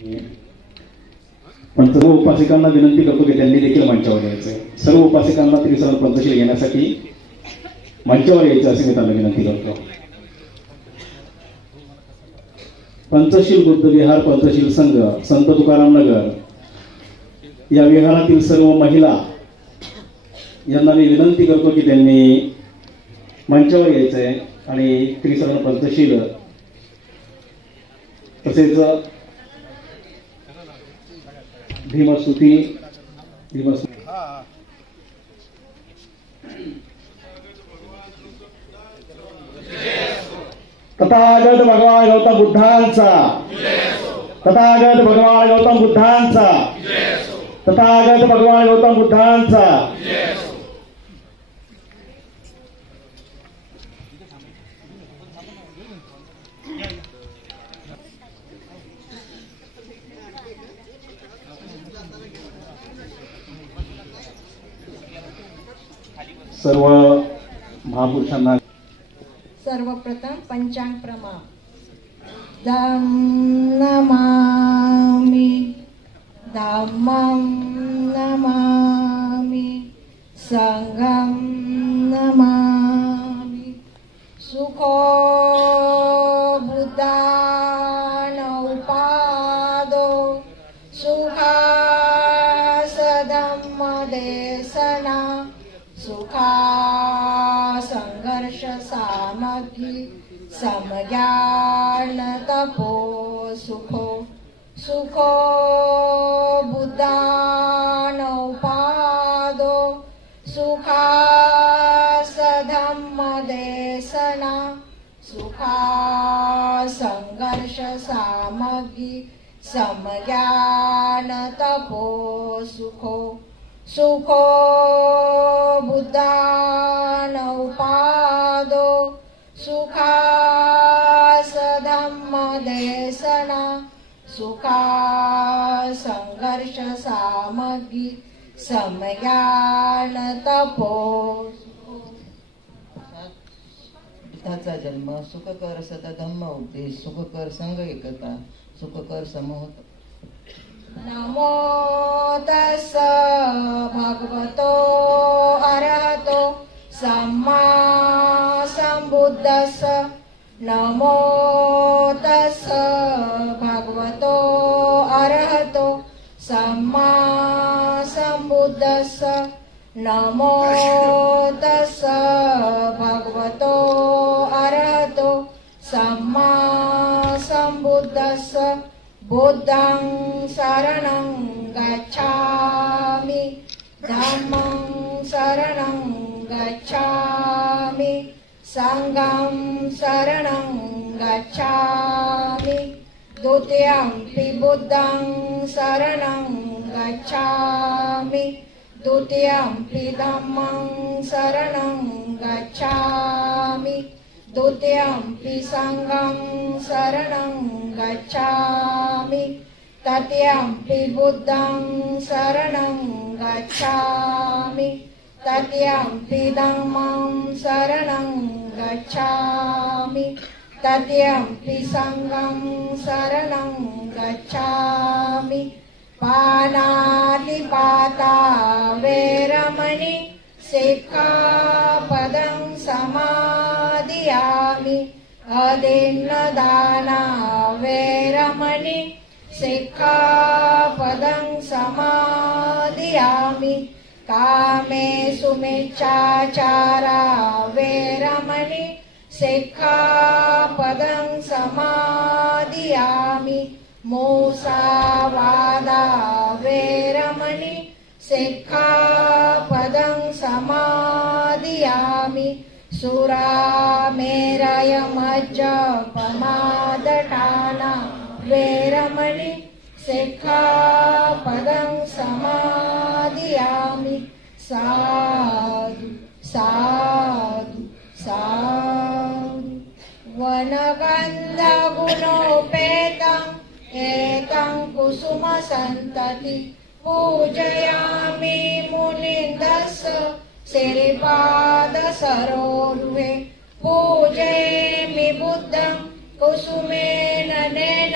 पण सर्व उपासकांना विनंती करतो की त्यांनी देखील मंचावर यायचंय. सर्व उपासकांना त्रिसरण पंचशील घेण्यासाठी मंचावर यायचं असे मी त्यांना विनंती करतो. पंचशील बुद्ध विहार पंचशील संघ संत तुकाराम नगर या विहारातील सर्व महिला यांना मी विनंती करतो की त्यांनी मंचावर यायचंय आणि त्रिसरण पंचशील तसेच भीमस्तुती तथागत भगवान गौतम बुद्धांचा, तथागत भगवान गौतम बुद्धांचा, तथागत भगवान गौतम बुद्धांचा. सर्व महापुरुषांना सर्वप्रथम पंचांग प्रमाण. नमामि धम्मं नमामि संघं नमामि. सुखो बुद्धानौपादो सुखासधम्मदेशना सुखा संघर्ष सामग्री समज्ञान तपो सुखो. सुखो बुद्धानौपादो सुखा सधम्मदेशना सुखा संघर्ष सामग्री समज्ञान तपो सुखो. सुखो बुद्धानौपादो सुखा सधम्मदेशना सुखा संघर्ष सामग्री समज्ञान तपो. बुद्धाचा जन्म सुखकर सतधम्म उपदेश सुखकर संघ एकता सुखकर समूह. नमो तस्स भगवतो अरहतो सम्मा संबुद्धस्स. नमो तस्स भगवतो अरहतो सम्मा संबुद्धस्स. नमो तस्स भगवतो अरहतो सम्मा संबुद्धस्स. बुद्धं शरणं गच्छामि धम्मं शरणं गच्छामि संघं शरणं गच्छामि. द्वितीयंपि बुद्धं शरणं गच्छामि द्वितीयंपि धम्मं शरणं गच्छामि द्वितीयंपि संघं शरणं गच्छामि. तृतीयंपि बुद्धं शरणं गच्छामि तृतीयंपि धम्मं शरणं गच्छामि तृतीयंपि संघं शरणं गच्छामि. पानातिपाता वैरमणि सिक्खापदं समादियामि. अदिन्नदाना वैरमणि सिक्खापदं समादियामि. कामेषु मिच्छाचारा वैरमणि सिक्खापदं समादियामि. मूसावादा वैरमणि सिक्खापदं समादियामि. सुरामेरयमज्जपमादठाना वैरमणि सिक्खापदं समादियामि. साधु साधु साधु. वनगन्धगुणोपेतं एतं कुसुमसन्तति पूजयामि मुनिन्दस्य श्रीपादसरोरुहे. पूजयामि बुद्धं कुसुमेन नेन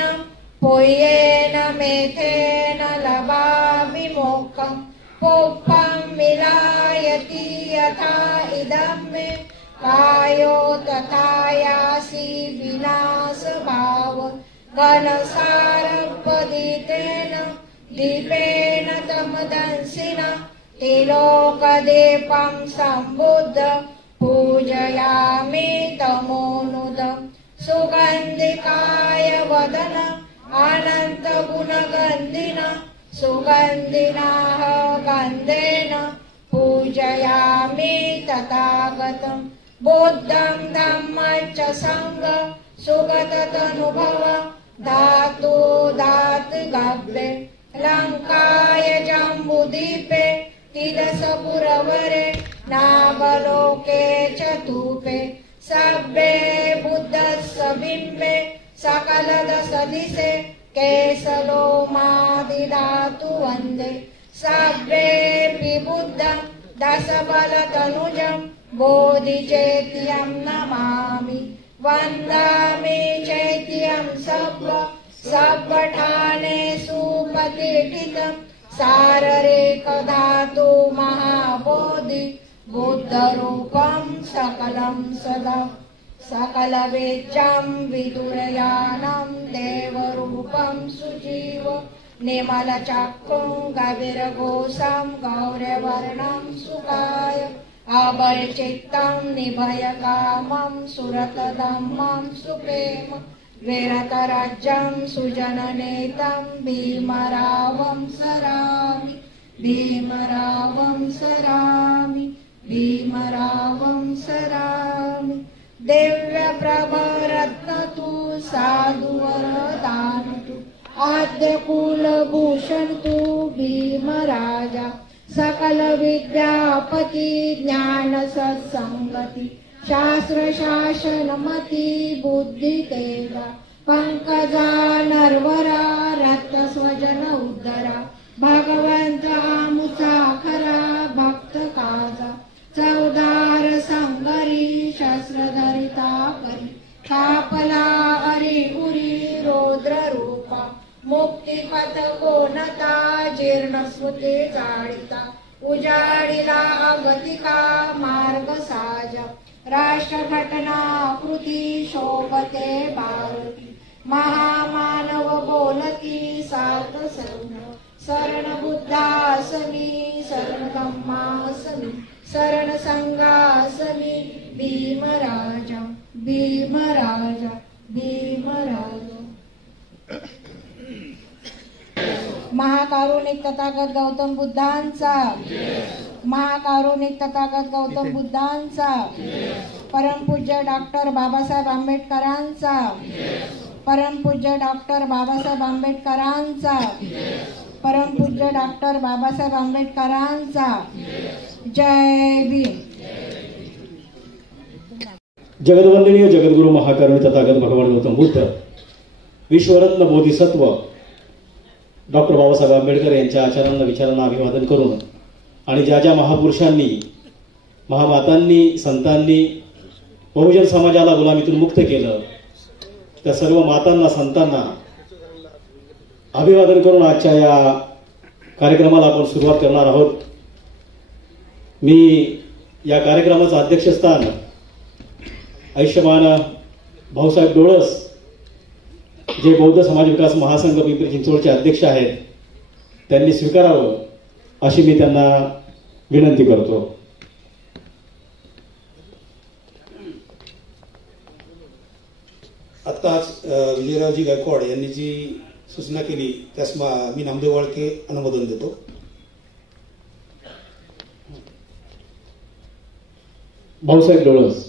पुय्येन मेथेन लभामि मोक्षं पुष्पं विलायति यथा इदं मे कायो तथा यासि विनाशभाव घनसारपदितेन दीपेन तमदंसिना तिलोकदीपं सम्बुद्ध पूजयामि तमोनुदं सुगन्धिकाय वदन अनन्तगुणगन्धिन सुगन्धिनः गन्धेन पूजयामि तथागतं बुद्धं धम्मं च सङ्घं सुगततनुभव धातु धातुगव्ये लङ्काय जम्बुदीपे तिलसपुरवरे नागलोके चतुपे सभ्ये बुद्धस्य बिम्बे सकलदशदिशे केशलोमादिधातु वन्दे सभ्येऽपि बुद्धं दशबलतनुजं बोधिचैत्यं नमामि वन्दामि चैत्यं सब्बठानेषु प्रतिष्ठितं साररेकधातु महाबोधि बुद्धरूपं सकलं सदा सकलवेद्यं विदुरयानं देवरूपं सुजीव निर्मलचक्षुं गभीरघोषं गौरवर्णं सुकाय अभयचित्तं निभयकामं सुरतधम्मं सुप्रेम विरतराज्यं सुजननेतं भीमरावं सरामि भीमरावं सरामि भीमरावं सरामि दिव्यप्रभरत्नतु साधुवरदानतु आद्यकुलभूषणतु भीमराजा सकलविद्यापति ज्ञानसत्सङ्गति शास्त्रशासनमति बुद्धितेजा पंकजा नरवरा रत्नस्वजन उद्धरा भगवंत मुसाखरा भक्त काजा चौदार संगरी शस्त्रधरिता करी कापला अरी उरी रौद्र रूपा मुक्तिपथ गोनता जीर्ण स्मृती जाळिता उजाडिला गतिका मार्ग साजा राष्ट्रघटना कृती शोभते भारती महामानव बोलती सार्थ शरण बुद्धासमी शरण धम्मासमी शरण संघासमी भीमराजा भीमराजा भीमराजा महाकारुणिक तथागत गौतम बुद्धांचा महाकारुणिक तथागत गौतम बुद्धांचा परमपूज्य डॉक्टर बाबासाहेब आंबेडकरांचा परमपूज्य डॉक्टर बाबासाहेब आंबेडकरांचा परमपूज्य डॉक्टर बाबासाहेब आंबेडकरांचा जय भीम. जगद्वंदनीय जगद्गुरु महाकारुणिक तथागत भगवान गौतम बुद्ध विश्वरत्न बोधिसत्व डॉक्टर बाबासाहेब आंबेडकर यांच्या आचारांना विचारांना अभिवादन करून आणि ज्या ज्या महापुरुषांनी महामातांनी संतांनी बहुजन समाजाला गुलामीतून मुक्त केलं त्या सर्व मातांना संतांना अभिवादन करून आजच्या या कार्यक्रमाला आपण सुरुवात करणार आहोत. मी या कार्यक्रमाचं अध्यक्षस्थान आयुष्यमान भाऊसाहेब डोळस जे बौद्ध समाज विकास महासंघ पिंपरी चिंचवडचे अध्यक्ष आहेत त्यांनी स्वीकारावं अशी मी त्यांना विनंती करतो. आत्ताच विजयरावजी गायकवाड यांनी जी सूचना केली त्यास मी नामदेव वाळके अनुमोदन देतो. भाऊसाहेब डोळस.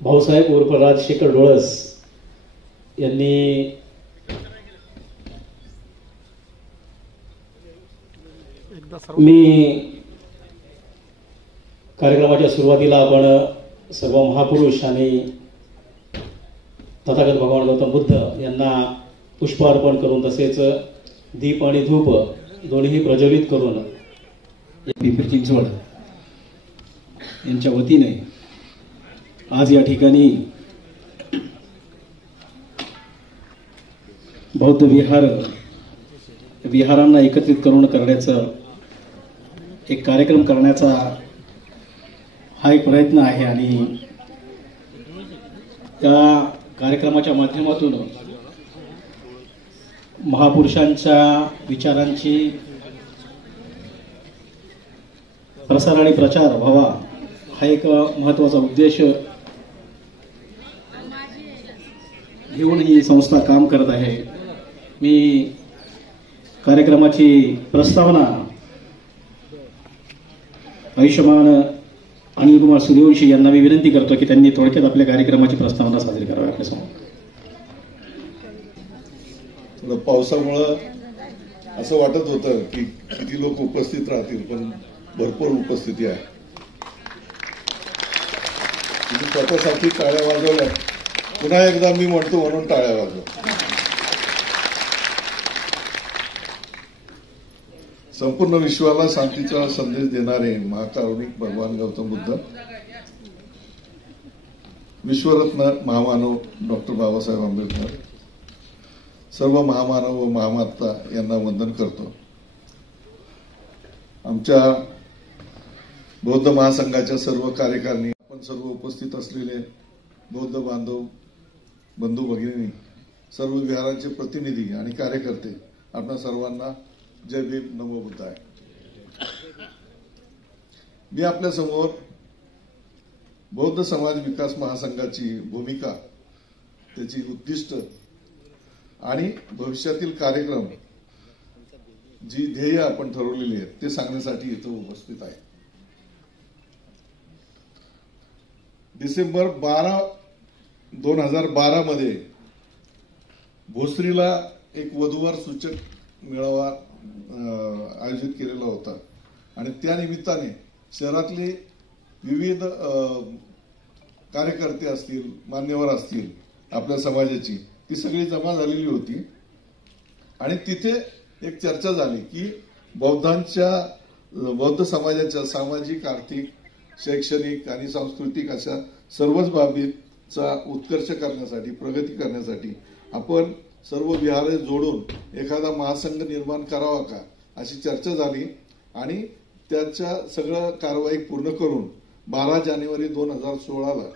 भाऊसाहेब उर्फ राजशेखर डोळस यांनी मी कार्यक्रमाच्या सुरुवातीला आपण सर्व महापुरुष आणि तथागत भगवान गौतम बुद्ध यांना पुष्प अर्पण करून तसेच दीप आणि धूप दोन्ही प्रज्वलित करून पिंपरी चिंचवड यांच्या वतीने आज या ठिकाणी बौद्ध विहारांना एकत्रित करून करण्याचा एक कार्यक्रम करण्याचा हा एक प्रयत्न आहे आणि त्या कार्यक्रमाच्या माध्यमातून महापुरुषांच्या विचारांची प्रसार आणि प्रचार व्हावा हा एक महत्त्वाचा उद्देश घेऊन ही संस्था काम करत आहे. मी कार्यक्रमाची प्रस्तावना आयुष्यमान अनिल कुमार सूर्यवंशी यांना मी विनंती करतो की त्यांनी थोडक्यात आपल्या कार्यक्रमाची प्रस्तावना सादर करावी आपल्यासमोर. थोडं पावसामुळं असं वाटत होतं की किती लोक उपस्थित राहतील, पण भरपूर उपस्थिती आहे. तुम्ही स्वतःसाठी टाळ्या वाजवल्या, पुन्हा एकदा मी म्हणतो म्हणून टाळ्या वाजव. संपूर्ण विश्वाला शांतीचा संदेश देणारे महाकारुणिक भगवान गौतम बुद्ध, विश्वरत्न महामानव डॉक्टर बाबासाहेब आंबेडकर, सर्व महामानव व महामाता यांना वंदन करतो. आमच्या बौद्ध महासंघाच्या सर्व कार्यकारिणी, आपण सर्व उपस्थित असलेले बौद्ध बांधव, बंधू भगिनी, सर्व विहारांचे प्रतिनिधी आणि कार्यकर्ते, आपल्या सर्वांना जय भीम, नमो बुद्धाय. मी आपल्या समोर बौद्ध समाज विकास महासंघाची भूमिका, त्याची उद्दिष्ट आणि भविष्यातील कार्यक्रम, जी ध्येय आपण ठरवलेली आहेत ते सांगण्यासाठी इथं उपस्थित आहे. डिसेंबर 12, 2012 मध्ये भोसरीला एक वधूवर सूचक मेळावा आयोजित केलेला होता आणि त्या निमित्ताने शहरातले विविध कार्यकर्ते असतील, मान्यवर असतील आपल्या समाजाची, ती सगळी जमा झालेली होती आणि तिथे एक चर्चा झाली की बौद्ध समाजाच्या सामाजिक, आर्थिक, शैक्षणिक आणि सांस्कृतिक अशा सर्वच बाबीचा उत्कर्ष करण्यासाठी, प्रगती करण्यासाठी आपण सर्व विहारे जोडून एखादा महासंघ निर्माण करावा का, अशी चर्चा झाली आणि त्याच्या सगळं कारवाई पूर्ण करून 12 जानेवारी 2016ला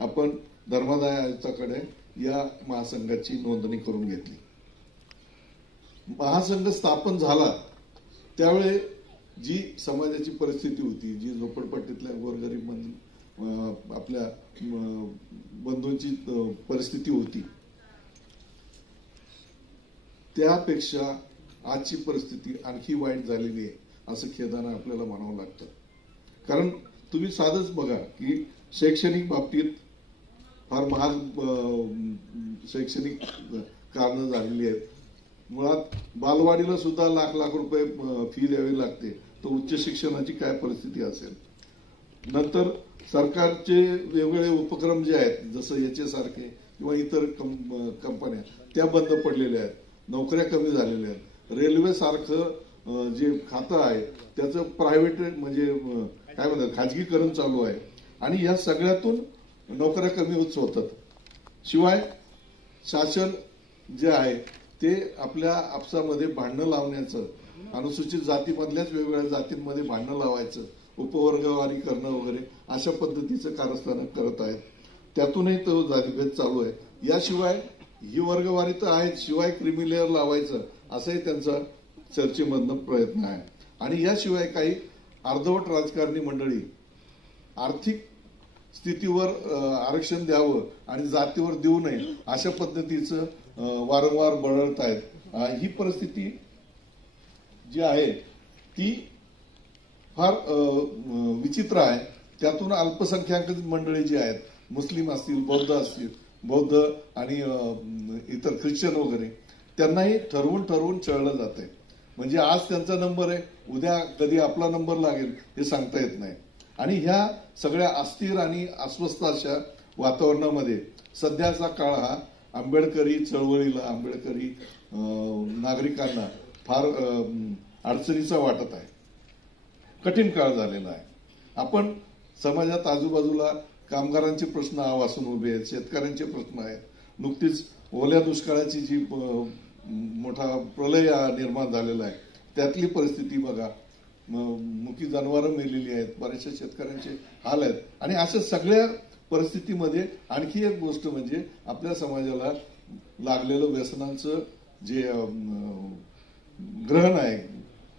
आपण धर्मादाय आयुक्ताकडे या महासंघाची नोंदणी करून घेतली. महासंघ स्थापन झाला त्यावेळी जी समाजाची परिस्थिती होती, जी झोपडपट्टीतल्या गोरगरीब आपल्या बंधूंची परिस्थिती होती, त्यापेक्षा आजची परिस्थिती आणखी वाईट झालेली आहे असं खेदानं आपल्याला म्हणावं लागतं. कारण तुम्ही साधंच बघा की शैक्षणिक बाबतीत फार महाग शैक्षणिक कारणं झालेली आहेत. मुळात बालवाडीला सुद्धा लाख लाख रुपये फी द्यावी लागते, तर उच्च शिक्षणाची काय परिस्थिती असेल. नंतर सरकारचे वेगवेगळे उपक्रम जे आहेत, जसं याचे सारखे किंवा इतर कंपन्या, त्या बंद पडलेल्या आहेत, नोकऱ्या कमी झालेल्या आहेत. रेल्वे सारखं जे खातं आहे त्याचं प्रायव्हेट म्हणजे काय म्हणतात खाजगीकरण चालू आहे आणि या सगळ्यातून नोकऱ्या कमी होतात. शिवाय शासन जे आहे ते आपल्या आपसामध्ये भांडणं लावण्याचं, अनुसूचित जातीमधल्याच वेगवेगळ्या जातींमध्ये भांडणं लावायचं, उपवर्गवारी करणं वगैरे अशा पद्धतीचं कारस्थान करत आहेत. त्यातूनही तो जातीभेद चालू आहे. याशिवाय ही वर्गवारी तर आहेच, शिवाय क्रिमी लेअर लावायचं असंही त्यांचा चर्चेमधनं प्रयत्न आहे. आणि याशिवाय काही अर्धवट राजकारणी मंडळी आर्थिक स्थितीवर आरक्षण द्यावं आणि जातीवर देऊ नये अशा पद्धतीचं वारंवार बळवत आहेत. ही परिस्थिती जी आहे ती फार विचित्र आहे. त्यातून अल्पसंख्याक मंडळी जी आहेत, मुस्लिम असतील, बौद्ध असतील, बौद्ध आणि इतर ख्रिश्चन वगैरे, त्यांनाही ठरवून ठरवून छळलं जाते. म्हणजे आज त्यांचा नंबर आहे, उद्या कधी आपला नंबर लागेल हे सांगता येत नाही. आणि ह्या सगळ्या अस्थिर आणि अस्वस्थ अशा वातावरणामध्ये सध्याचा काळ हा आंबेडकरी चळवळीला, आंबेडकरी नागरिकांना फार अडचणीचा वाटत आहे. कठीण काळ झालेला आहे. आपण समाजात आजूबाजूला कामगारांचे प्रश्न आवासून उभे आहेत, शेतकऱ्यांचे प्रश्न आहेत. नुकतीच ओल्या दुष्काळाची जी मोठा प्रलय निर्माण झालेला आहे त्यातली परिस्थिती बघा. मुकी जनावरं मेलेली आहेत, बऱ्याचशा शेतकऱ्यांचे हाल आहेत. आणि अशा सगळ्या परिस्थितीमध्ये आणखी एक गोष्ट म्हणजे आपल्या समाजाला लागलेलं व्यसनांचं जे ग्रहण आहे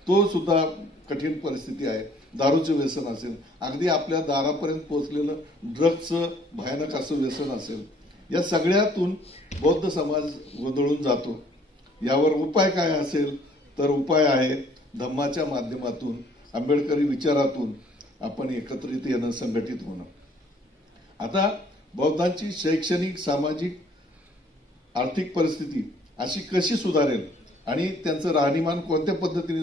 तो सुद्धा कठीण परिस्थिती आहे. दारूचं व्यसन असेल, अगदी आपल्या दारापर्यंत पोहोचलेलं ड्रग्जचं भयानक असं व्यसन असेल, या सगळ्यातून बौद्ध समाज गोंधळून जातो. यावर उपाय काय असेल तर उपाय आहे धम्माच्या माध्यमातून, आंबेडकरी विचारातून आपण एकत्रित येणं, संघटित होणं. आता बौद्धांची शैक्षणिक, सामाजिक, आर्थिक परिस्थिती अशी कशी सुधारेल आणि त्यांचं राहणीमान कोणत्या पद्धतीने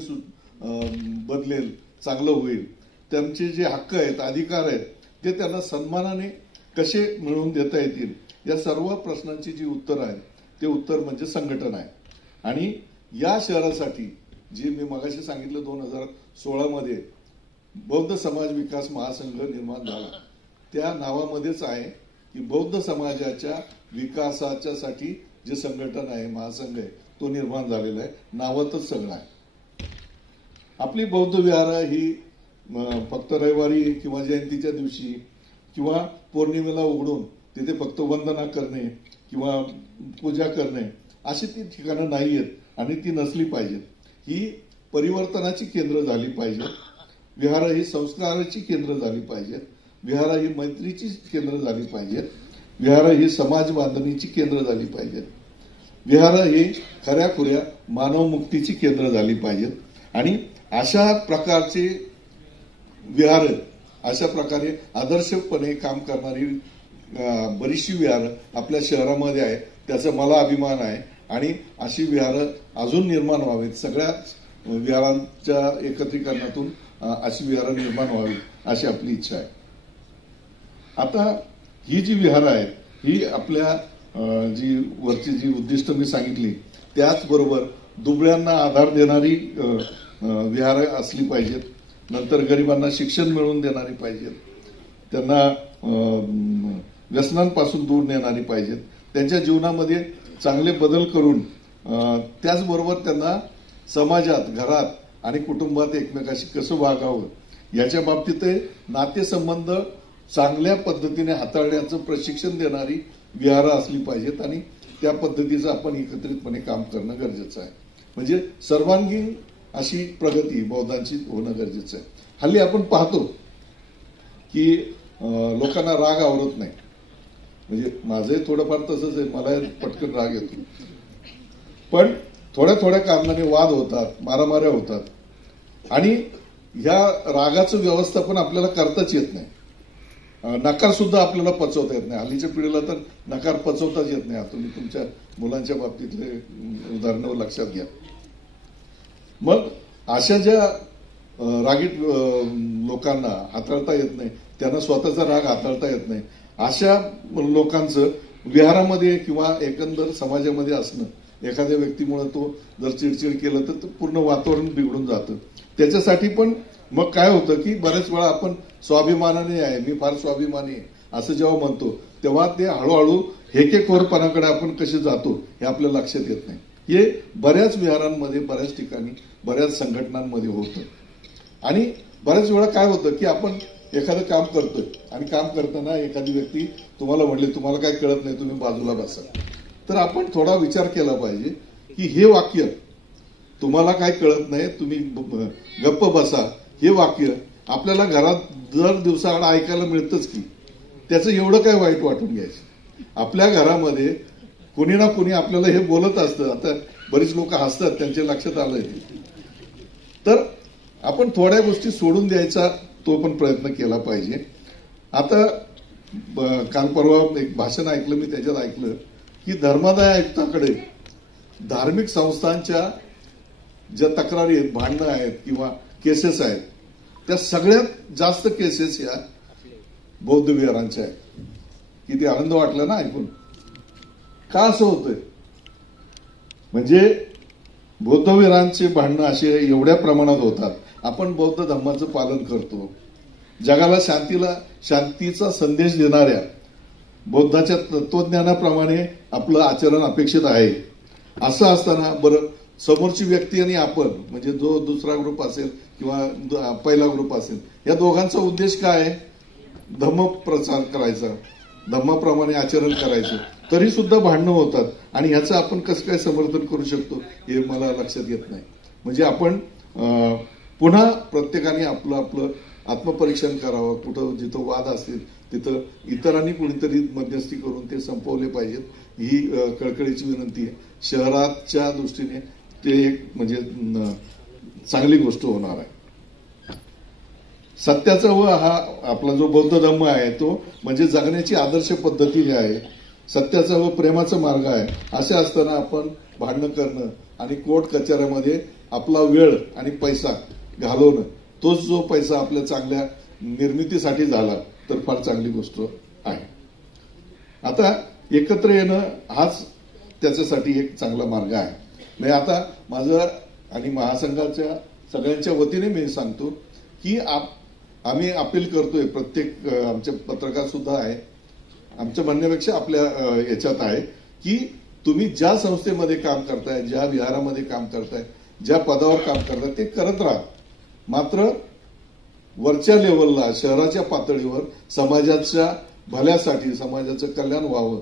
बदलेल, चांगलं होईल, त्यांचे जे हक्क आहेत, अधिकार आहेत ते त्यांना सन्मानाने कसे मिळवून देता येतील, या सर्व प्रश्नांची जी उत्तर आहेत ते उत्तर म्हणजे संघटन आहे. आणि या शहरासाठी जे मी मगाशी सांगितलं 2016 मध्ये बौद्ध समाज विकास महासंघ निर्माण झाला, त्या नावामध्येच आहे की बौद्ध समाजाच्या विकासाच्या साठी जे संघटन आहे, महासंघ आहे, तो निर्माण झालेला आहे. नावातच सगळं आहे. आपली बौद्ध विहार ही फक्त रविवारी किंवा जयंतीच्या दिवशी किंवा पौर्णिमेला उघडून तिथे फक्त वंदना करणे किंवा पूजा करणे अशी ती ठिकाणं नाही आहेत आणि ती नसली पाहिजेत. ही परिवर्तनाची केंद्र झाली पाहिजे. विहार ही संस्काराची केंद्र झाली पाहिजेत. विहार ही मैत्रीची केंद्र झाली पाहिजेत. विहार ही समाज बांधणीची केंद्र झाली पाहिजेत. विहार ही खऱ्याखुऱ्या मानवमुक्तीची केंद्र झाली पाहिजेत. आणि अशा प्रकारचे विहार, अशा प्रकारे आदर्शपणे काम करणारी बरीचशी विहार आपल्या शहरामध्ये आहे. त्याचा मला अभिमान आहे आणि अशी विहार अजून निर्माण व्हावीत. सगळ्याच विहारांच्या एकत्रीकरणातून अशी विहार निर्माण व्हावी अशी आपली इच्छा आहे. आता ही जी विहार आहे ही आपल्या जी वरची जी उद्दिष्ट मी सांगितली त्याचबरोबर दुबळ्यांना आधार देणारी विहार असली पाहिजेत. नंतर गरिबांना शिक्षण मिळवून देणारी पाहिजेत. त्यांना व्यसनांपासून दूर नेणारी पाहिजेत. त्यांच्या जीवनामध्ये चांगले बदल करून त्याचबरोबर त्यांना समाजात, घरात आणि कुटुंबात एकमेकाशी कसं वागावं याच्या बाबतीत नातेसंबंध चांगल्या पद्धतीने हाताळण्याचं प्रशिक्षण देणारी विहारं असली पाहिजेत. आणि त्या पद्धतीचं आपण एकत्रितपणे काम करणं गरजेचं आहे. म्हणजे सर्वांगीण अशी प्रगती बौद्धांची होणं गरजेचं आहे. हल्ली आपण पाहतो की लोकांना राग आवरत नाही. म्हणजे माझंही थोडंफार तसंच आहे, मला पटकन राग येतो. पण थोड्या थोड्या कारणाने वाद होतात, मारामाऱ्या होतात आणि ह्या रागाचं व्यवस्थापन आपल्याला करताच येत नाही. नकार सुद्धा आपल्याला पचवता येत नाही. हल्लीच्या पिढीला तर नकार पचवताच येत नाही. तुम्ही तुमच्या मुलांच्या बाबतीतले उदाहरणं लक्षात घ्या. मग अशा ज्या रागीट लोकांना हाताळता येत नाही, त्यांना स्वतःचा राग हाताळता येत नाही, अशा लोकांचं विहारामध्ये किंवा एकंदर समाजामध्ये असणं, एखाद्या व्यक्तीमुळे तो जर चिडचिड केलं तर पूर्ण वातावरण बिघडून जातं. त्याच्यासाठी पण मग काय होतं की बऱ्याच वेळा आपण स्वाभिमानाने आहे, मी फार स्वाभिमानी आहे असं जेव्हा म्हणतो तेव्हा ते हळूहळू हेकेखोरपणाकडे आपण कसे जातो हे आपल्या लक्षात येत नाही. हे बऱ्याच विहारांमध्ये, बऱ्याच ठिकाणी, बऱ्याच संघटनांमध्ये होतं. आणि बऱ्याच वेळा काय होतं की आपण एखादं काम करतोय आणि काम करताना एखादी व्यक्ती तुम्हाला म्हणले तुम्हाला काय कळत नाही, तुम्ही बाजूला बसा. तर आपण थोडा विचार केला पाहिजे की हे वाक्य तुम्हाला काय कळत नाही, तुम्ही गप्प बसा, हे वाक्य आपल्याला घरात दर दिवसाआड ऐकायला मिळतंच की त्याचं एवढं काय वाईट वाटून घ्यायचं. आपल्या घरामध्ये कुणी ना कुणी आपल्याला हे बोलत असतं. आता बरीच लोक हसतात, त्यांच्या लक्षात आलंय. तर आपण थोड्या गोष्टी सोडून द्यायचा तो पण प्रयत्न केला पाहिजे. आता काल परवा एक भाषण ऐकलं मी, त्याच्यात ऐकलं की धर्मादाय आयुक्ताकडे धार्मिक संस्थांच्या ज्या तक्रारी आहेत, भांडणं आहेत किंवा केसेस आहेत, त्या सगळ्यात जास्त केसेस या बौद्ध विहारांच्या आहेत. किती आनंद वाटला ना ऐकून. का असं होतंय? म्हणजे बौद्ध विहारांचे भांडणं असे एवढ्या प्रमाणात होतात. आपण बौद्ध धर्माचं पालन करतो, जगाला शांतीचा संदेश देणाऱ्या बौद्धाच्या तत्वज्ञानाप्रमाणे आपलं आचरण अपेक्षित आहे. असं असताना बरं समोरची व्यक्ती आणि आपण म्हणजे जो दुसरा ग्रुप असेल किंवा पहिला ग्रुप असेल या दोघांचा उद्देश काय आहे? धम्म प्रचार करायचा, धम्माप्रमाणे आचरण करायचं, तरी सुद्धा भांडणं होतात. आणि ह्याचं आपण कसं काय समर्थन करू शकतो हे मला लक्षात येत नाही. म्हणजे आपण पुन्हा प्रत्येकाने आपलं आत्मपरीक्षण करावं. कुठं जिथं वाद असतील तिथं इतरांनी कुणीतरी मध्यस्थी करून ते संपवले पाहिजेत, ही कळकळीची विनंती आहे. शहराच्या दृष्टीने ते एक म्हणजे चांगली गोष्ट होणार आहे. सत्याचा व हा आपला जो बौद्ध धम्म आहे तो म्हणजे जगण्याची आदर्श पद्धती जी आहे, सत्याचा व प्रेमाचा मार्ग आहे. असे असताना आपण भांडणं करणं आणि कोर्ट कचऱ्यामध्ये आपला वेळ आणि पैसा घालवणं, तोच जो पैसा आपल्या चांगल्या निर्मितीसाठी झाला तर फार चांगली गोष्ट आहे. आता एकत्र येणं हाच त्याच्यासाठी एक चांगला मार्ग आहे. म्हणजे आता माझं आणि महासंघाच्या सगळ्यांच्या वतीने मी सांगतो की आम्ही अपील करतोय, प्रत्येक आमचे पत्रकार सुद्धा आहे, आमच्या म्हणण्यापेक्षा आपल्या याच्यात आहे की तुम्ही ज्या संस्थेमध्ये काम करताय, ज्या विहारामध्ये काम करताय, ज्या पदावर काम करताय ते करत राहा. मात्र वरच्या लेवलला शहराच्या पातळीवर समाजाच्या भल्यासाठी, समाजाचं कल्याण व्हावं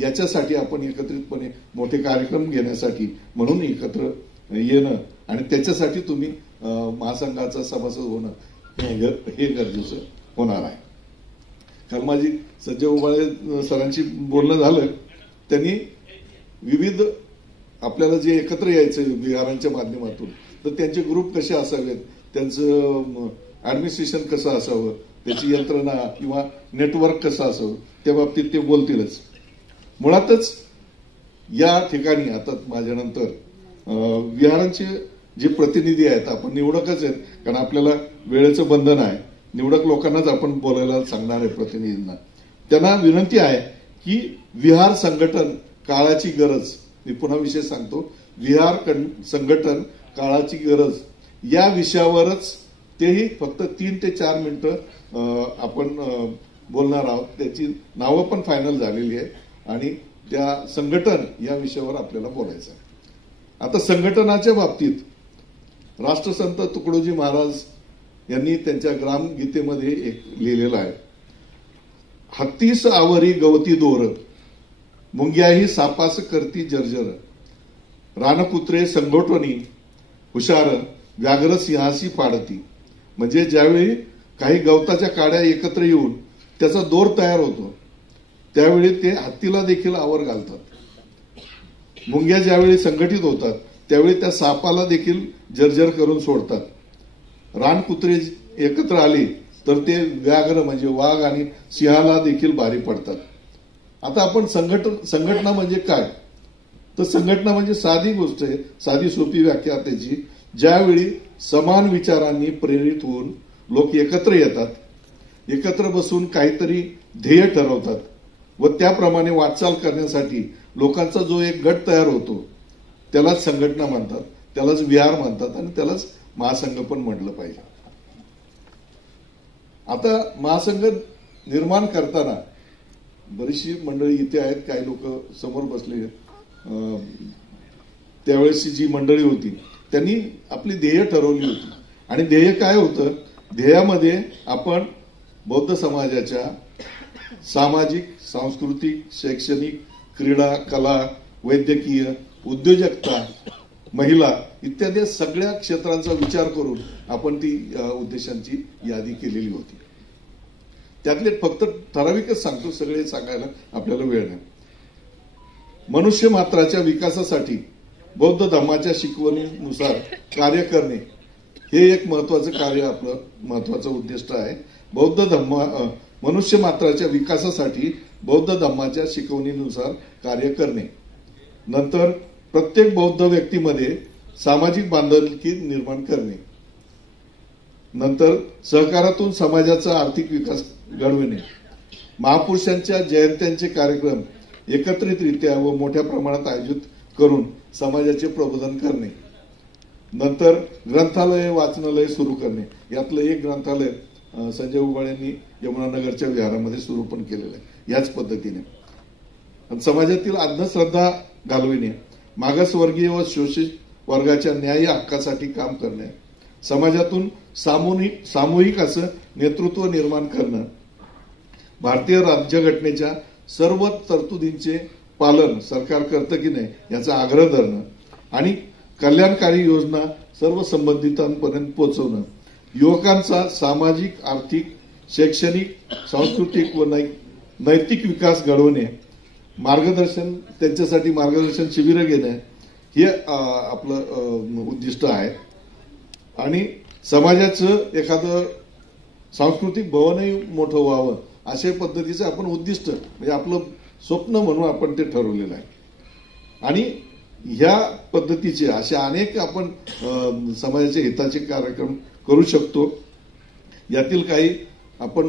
याच्यासाठी आपण एकत्रितपणे मोठे कार्यक्रम घेण्यासाठी म्हणून एकत्र येणं आणि त्याच्यासाठी तुम्ही महासंघाचा सभासद होणं हे गरजेचं होणार आहे. काल माझी संजय उबाळे सरांशी बोलणं झालं. त्यांनी विविध आपल्याला जे एकत्र यायचं विहारांच्या माध्यमातून तर त्यांचे ग्रुप कसे असावेत, त्यांचं ऍडमिनिस्ट्रेशन कसं असावं, त्याची यंत्रणा किंवा नेटवर्क कसं असावं त्या बाबतीत ते बोलतीलच. मुळातच या ठिकाणी आता माझ्यानंतर विहारांचे जे प्रतिनिधी आहेत, आपण निवडकच आहेत कारण आपल्याला वेळेचं बंधन आहे, निवडक लोकांनाच आपण बोलायला सांगणार आहे प्रतिनिधींना. त्यांना विनंती आहे की विहार संघटन काळाची गरज, मी पुन्हा विषय सांगतो, विहार संघटन काळाची गरज या विषयावरच तेही फक्त 3 ते 4 मिनिटं आपण बोलणार आहोत. त्याची नावं पण फायनल झालेली आहे आणि त्या संघटन या विषयावर आपल्याला बोलायचं आहे. आता संघटनाच्या बाबतीत राष्ट्रसंत तुकडोजी महाराज यांनी त्यांच्या ग्रामगीतेमध्ये एक लिहिलेलं आहे, हत्तीस आवरी गवती दोर, मुंग्याही सापास करती जर्जर, रानकुत्रे संगोटवणी हुशार, व्याघ्र सिंहासी पाडती. म्हणजे ज्यावेळी काही गवताच्या काड्या एकत्र येऊन त्याचा दोर तयार होतो त्यावेळी ते हत्तीला देखील आवर घालतात. मुंग्या ज्यावेळी संघटित होतात त्यावेळी त्या सापाला देखील जर्जर करून सोडतात. रानकुत्रे एकत्र आले तर ते व्याघ्र म्हणजे वाघ आणि सिंहाला देखील भारी पडतात. आता आपण संघटना म्हणजे काय, तर संघटना म्हणजे साधी गोष्ट आहे, साधी सोपी व्याख्या त्याची. ज्यावेळी समान विचारांनी प्रेरित होऊन लोक एकत्र येतात, एकत्र बसून काहीतरी ध्येय ठरवतात व त्याप्रमाणे वाटचाल करण्यासाठी लोकांचा जो एक गट तयार होतो त्यालाच संघटना म्हणतात, त्यालाच विहार म्हणतात आणि त्यालाच महासंघ पण म्हटलं पाहिजे. आता महासंघ निर्माण करताना बरीचशी मंडळी इथे आहेत, काही लोक समोर बसले आहेत. त्यावेळेसची जी मंडळी होती त्यांनी आपली ध्येय ठरवली होती आणि ध्येय काय होतं, ध्येयामध्ये आपण बौद्ध समाजाच्या सामाजिक, सांस्कृतिक, शैक्षणिक, क्रीडा, कला, वैद्यकीय, उद्योजकता, महिला इत्यादी सगळ्या क्षेत्रांचा विचार करून आपण ती उद्देशांची यादी केलेली होती. त्यातले फक्त ठराविकच सांगतो, सगळे सांगायला आपल्याला वेळ नाही. मनुष्य मात्राच्या विकासासाठी बौद्ध धर्माच्या शिकवणीनुसार कार्य करणे हे एक महत्वाचं कार्य, आपलं महत्वाचं उद्दिष्ट आहे. मनुष्य मात्राच्या विकासासाठी बौद्ध धर्माच्या शिकवणीनुसार कार्य करणे. नंतर प्रत्येक बौद्ध व्यक्तीमध्ये सामाजिक बांधिलकी निर्माण करणे. नंतर सहकारातून समाजाचा आर्थिक विकास घडविणे. महापुरुषांच्या जयंत्यांचे कार्यक्रम एकत्रितरित्या व मोठ्या प्रमाणात आयोजित करून समाजाचे प्रबोधन करणे. नंतर ग्रंथालय, वाचनालय सुरू करणे. यातलं एक ग्रंथालय संजय उबाळ यांनी यमुनानगरच्या विहारामध्ये सुरू पण केलेलं आहे याच पद्धतीने. आणि समाजातील अंधश्रद्धा घालविणे, मागासवर्गीय व शोषित वर्गाच्या न्याय्य हक्कासाठी काम करणे, समाजातून सामूहिक असं नेतृत्व निर्माण करणं, भारतीय राज्यघटनेच्या सर्व तरतुदींचे पालन सरकार करतं की नाही याचा आग्रह धरणं आणि कल्याणकारी योजना सर्व संबंधितांपर्यंत पोहोचवणं, युवकांचा सामाजिक, आर्थिक, शैक्षणिक, सांस्कृतिक व नैतिक विकास घडवणे, मार्गदर्शन त्यांच्यासाठी मार्गदर्शन शिबिरं घेणं हे आपलं उद्दिष्ट आहे. आणि समाजाचं एखादं सांस्कृतिक भवनही मोठं व्हावं अशा पद्धतीचं आपण उद्दिष्ट म्हणजे आपलं स्वप्न म्हणून आपण ते ठरवलेलं आहे. आणि ह्या पद्धतीचे असे अनेक आपण समाजाच्या हिताचे कार्यक्रम करू शकतो. यातील काही आपण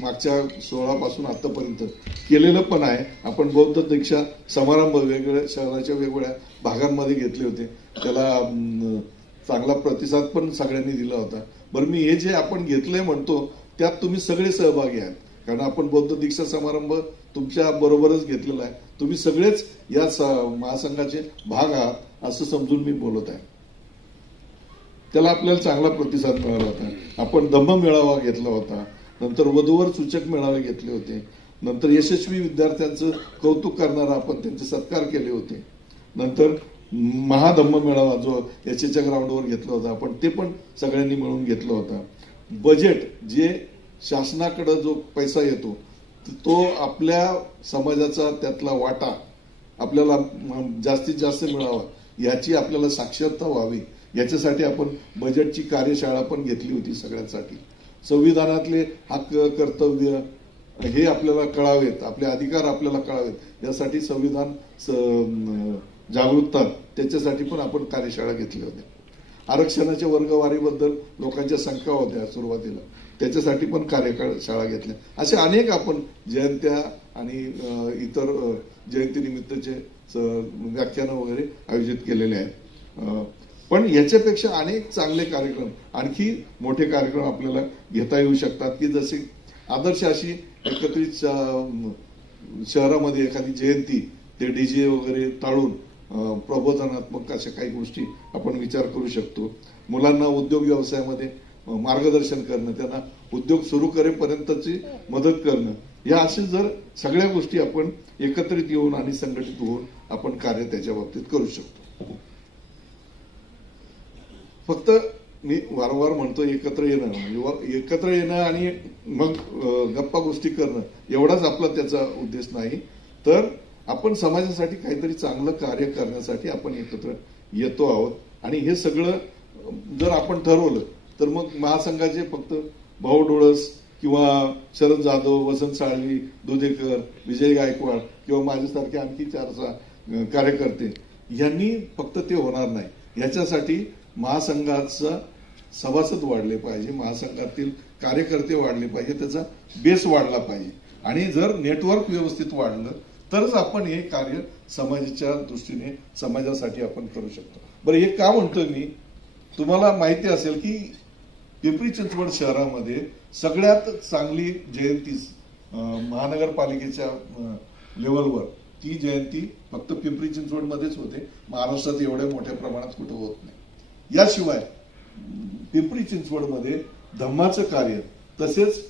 मागच्या 16 पासून आतापर्यंत केलेलं पण आहे. आपण बौद्ध दीक्षा समारंभ वेगवेगळ्या शहराच्या वेगवेगळ्या भागांमध्ये घेतले होते, त्याला चांगला प्रतिसाद पण सगळ्यांनी दिला होता. बरं, मी हे जे आपण घेतलंय म्हणतो त्यात तुम्ही सगळे सहभागी आहात, कारण आपण बौद्ध दीक्षा समारंभ तुमच्या बरोबरच घेतलेला आहे. तुम्ही सगळेच या महासंघाचे भाग आहात असं समजून मी बोलत आहे. त्याला आपल्याला चांगला प्रतिसाद मिळाला होता. आपण धम्म मेळावा घेतला होता, नंतर वधूवर सूचक मेळावे घेतले होते, नंतर यशस्वी विद्यार्थ्यांचं कौतुक करणारा आपण त्यांचे सत्कार केले होते, नंतर महाधम्म मेळावा जो याच्या ग्राउंडवर घेतला होता आपण ते पण सगळ्यांनी मिळून घेतला होता. बजेट जे शासनाकडे जो पैसा येतो तो आपल्या समाजाचा त्यातला वाटा आपल्याला जास्तीत जास्त मिळावा याची आपल्याला साक्षरता व्हावी याच्यासाठी आपण बजेटची कार्यशाळा पण घेतली होती सगळ्यांसाठी. संविधानातले हक्क कर्तव्य हे आपल्याला कळावेत, आपले अधिकार आपल्याला कळावेत यासाठी संविधान जागरूकता त्याच्यासाठी पण आपण कार्यशाळा घेतल्या होत्या. आरक्षणाच्या वर्गवारीबद्दल लोकांच्या शंका होत्या सुरुवातीला, त्याच्यासाठी पण कार्यशाळा घेतल्या. असे अनेक आपण जयंत्या आणि इतर जयंतीनिमित्तचे व्याख्यानं वगैरे आयोजित केलेले आहेत. पण याच्यापेक्षा अनेक चांगले कार्यक्रम, आणखी मोठे कार्यक्रम आपल्याला घेता येऊ शकतात की जसे आदर्श अशी एकत्रित शहरामध्ये एखादी जयंती ते डीजे वगैरे टाळून प्रबोधनात्मक अशा काही गोष्टी आपण विचार करू शकतो. मुलांना उद्योग व्यवसायामध्ये मार्गदर्शन करणं, त्यांना उद्योग सुरू करेपर्यंतची मदत करणं, या असे जर सगळ्या गोष्टी आपण एकत्रित येऊन आणि संघटित होऊन आपण कार्य त्याच्या बाबतीत करू शकतो. फक्त मी वारंवार म्हणतो एकत्र येणं आणि मग गप्पा गोष्टी करणं एवढाच आपला त्याचा उद्देश नाही, तर आपण समाजासाठी काहीतरी चांगलं कार्य करण्यासाठी आपण एकत्र येतो आहोत. आणि हे सगळं जर आपण ठरवलं तर मग महासंघाचे फक्त भाऊ डोळस किंवा शरद जाधव, वसंत साळवी, दुधेकर, विजय गायकवाड किंवा माझ्यासारखे आणखी 4 कार्यकर्ते यांनी फक्त ते होणार नाही. याच्यासाठी महासंघाचा सभासद वाढले पाहिजे, महासंघातील कार्यकर्ते वाढले पाहिजे, त्याचा बेस वाढला पाहिजे. आणि जर नेटवर्क व्यवस्थित वाढलं तरच आपण हे कार्य समाजाच्या दृष्टीने समाजासाठी आपण करू शकतो. बरं, हे का म्हणतोय मी, तुम्हाला माहिती असेल की पिंपरी चिंचवड शहरामध्ये सगळ्यात चांगली जयंती महानगरपालिकेच्या लेवलवर ती जयंती फक्त पिंपरी चिंचवडमध्येच होते. महाराष्ट्रात एवढ्या मोठ्या प्रमाणात कुठं होत नाही. याशिवाय पिंपरी चिंचवडमध्ये धम्माचं कार्य तसेच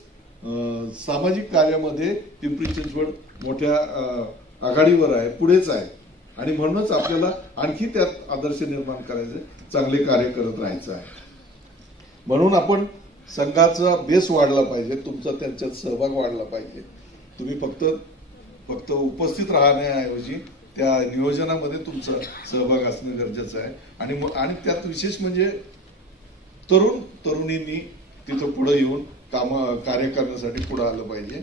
सामाजिक कार्यामध्ये पिंपरी चिंचवड मोठ्या आघाडीवर आहे, पुढेच आहे. आणि म्हणूनच आपल्याला आणखी त्यात आदर्श निर्माण करायचे, चांगले कार्य करत राहायचं आहे. म्हणून आपण संघाचा बेस वाढला पाहिजे, तुमचा त्यांच्यात सहभाग वाढला पाहिजे. तुम्ही फक्त उपस्थित राहण्याऐवजी त्या नियोजनामध्ये तुमचा सहभाग असणं गरजेचं आहे. आणि त्यात विशेष म्हणजे तरुणींनी तिथं पुढे येऊन कार्य करण्यासाठी पुढे आलं पाहिजे.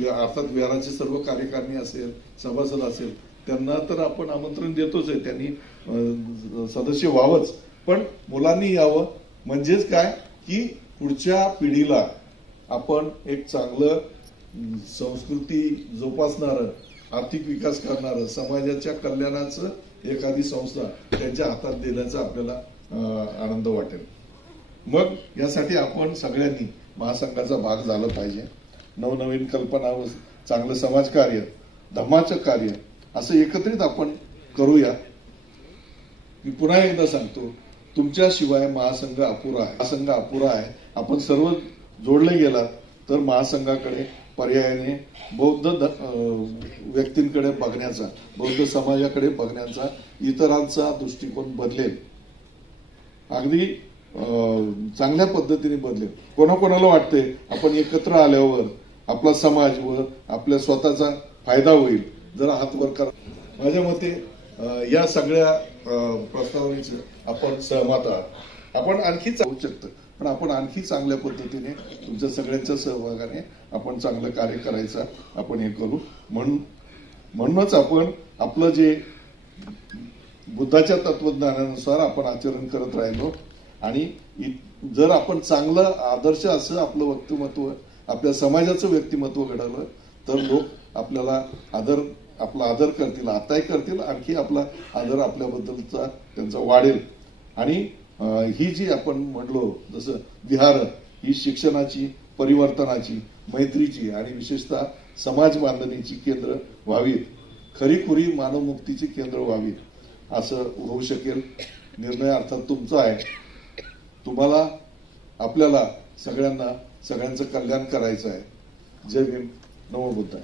अर्थात विहाराचे सर्व कार्यकारिणी असेल, सभासद असेल, त्यांना तर आपण आमंत्रण देतोच आहे, त्यांनी सदस्य व्हावंच. पण मुलांनी यावं, म्हणजेच काय की पुढच्या पिढीला आपण एक चांगलं संस्कृती जोपासणारं, आर्थिक विकास करणारं, समाजाच्या कल्याणाचं एखादी संस्था त्यांच्या हातात देण्याचा आपल्याला आनंद वाटेल. मग यासाठी आपण सगळ्यांनी महासंघाचा भाग झालं पाहिजे. नवनवीन कल्पना व चांगलं समाजकार्य, धम्माचं कार्य असं एकत्रित आपण करूया. मी पुन्हा एकदा सांगतो, तुमच्याशिवाय महासंघ अपुरा आहे. महासंघ अपुरा आहे. आपण सर्व जोडले गेलात तर महासंघाकडे पर्यायाने बौद्ध व्यक्तींकडे बघण्याचा, बौद्ध समाजाकडे बघण्याचा इतरांचा दृष्टिकोन बदलेल, अगदी चांगल्या पद्धतीने बदलेल. कोणाकोणाला वाटते आपण एकत्र आल्यावर आपला समाज व आपल्या स्वतःचा फायदा होईल, जरा हात वर करा. माझ्या मते या सगळ्या प्रस्तावनेचं आपण सहमत आहात. आपण आणखी होऊ शकतं, पण आपण आणखी चांगल्या पद्धतीने तुमच्या सगळ्यांच्या सहभागाने आपण चांगलं कार्य करायचं आपण हे करू. म्हणूनच आपण आपलं जे बुद्धाच्या तत्वज्ञानानुसार आपण आचरण करत राहिलो आणि जर आपण चांगलं आदर्श असं आपलं व्यक्तिमत्व, आपल्या समाजाचं व्यक्तिमत्व घडवलं तर लोक आपल्याला आपला आदर करतील, आताही करतील, आणखी आपला आदर आपल्याबद्दलचा त्यांचा वाढेल. आणि ही जी आपण म्हणलो जसं विहार ही शिक्षणाची, परिवर्तनाची, मैत्रीची आणि विशेषतः समाज बांधणीची केंद्र व्हावीत, खरीखुरी मानवमुक्तीची केंद्र व्हावीत असं होऊ शकेल. निर्णय अर्थात तुमचा आहे. तुम्हाला आपल्याला सगळ्यांचं कल्याण करायचं आहे. जय भीम, नमो बुद्धाय.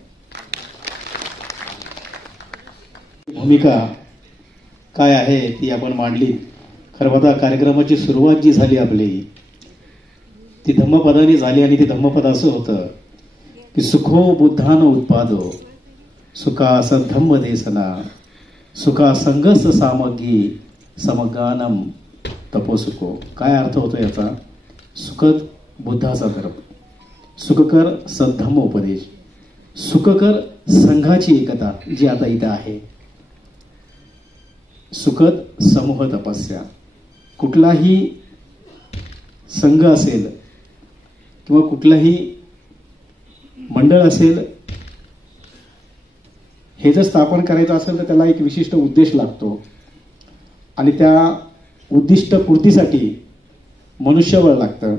भूमिका काय आहे ती आपण मांडली. खरं पाहता कार्यक्रमाची सुरुवात जी झाली आपली ती धम्मपदाने झाली आणि ती धम्मपद असं होतं की सुखो बुद्धान उत्पादो सुखा सद्धम्म देसना सुखा संगस सामग्री समगानम तपोसुखो. काय अर्थ होतो याचा? सुखद बुद्धाचा धर्म, सुखकर सद्धम्म उपदेश, सुखकर संघाची एकता जी आता इथं आहे, सुखद समूह तपस्या. कुठलाही संघ असेल किंवा कुठलाही मंडळ असेल, हे जर स्थापन करायचं असेल तर त्याला एक विशिष्ट उद्देश लागतो आणि त्या उद्दिष्ट पूर्तीसाठी मनुष्यबळ लागतं.